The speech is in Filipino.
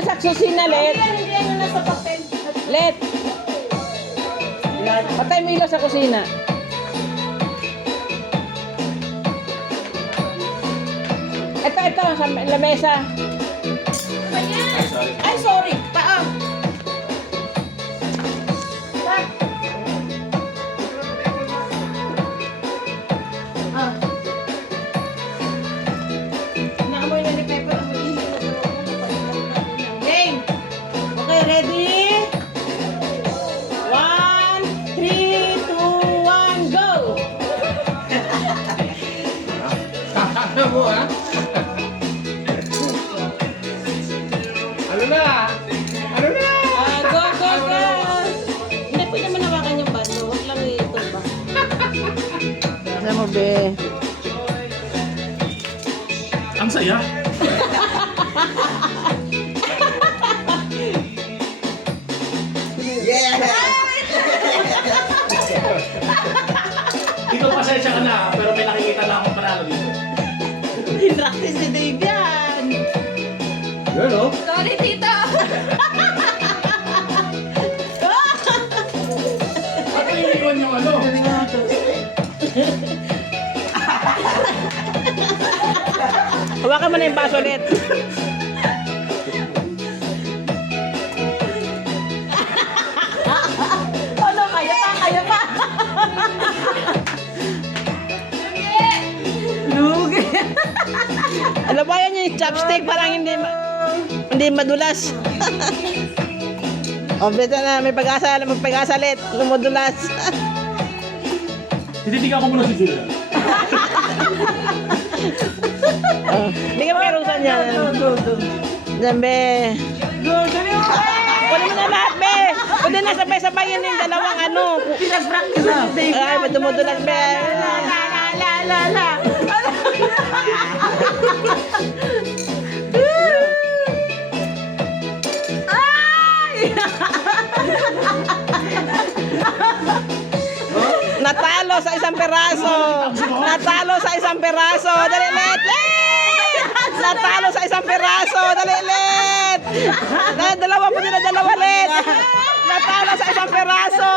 na sa kusina, Let. Hindi yan nasa papel. Let. Patay mo ilaw sa kusina. Ito, sa lamesa. Ayan. Ay, sorry. Paa. Ah. Naamoy na ni Pepper ang mag-isip na ito. Game. Okay, ready? 1, 3, 2, 1, go! Kakala mo, ha? Ano na? Ano na? Go, go, go! Hindi, pwede naman hawakan yung bando. Huwag lang ito ba? Ano mo, be? Ang saya. Dito pasensya ka na, pero may nakikita lang akong panalo dito. Practice ni Dave yan. Yun, no? Sorry, tito! At iniwan yung ano? Hawakan mo na yung baso, Let. Ano, kaya pa, kaya pa! Lugi! Alam mo yan yung chopstick, parang hindi madulas. O, beto na, may pag-asa, Let. Lumudulas. Tititigan ko muna si Julia. Hindi ka makirusan yan. Diyan, be. Kunin mo na lahat, be. Kundi na sabay-sabayin yung dalawang ano. Pinag-practice na si Dave. Ay, dumudulas, be. La. Ay! Natalo sa isang peraso. Natalo sa isang peraso. Dali, Let. Let! Natalo sa isang peraso. Dali, Let. Dalawa po din na dalawa, Let. Natalo sa isang peraso.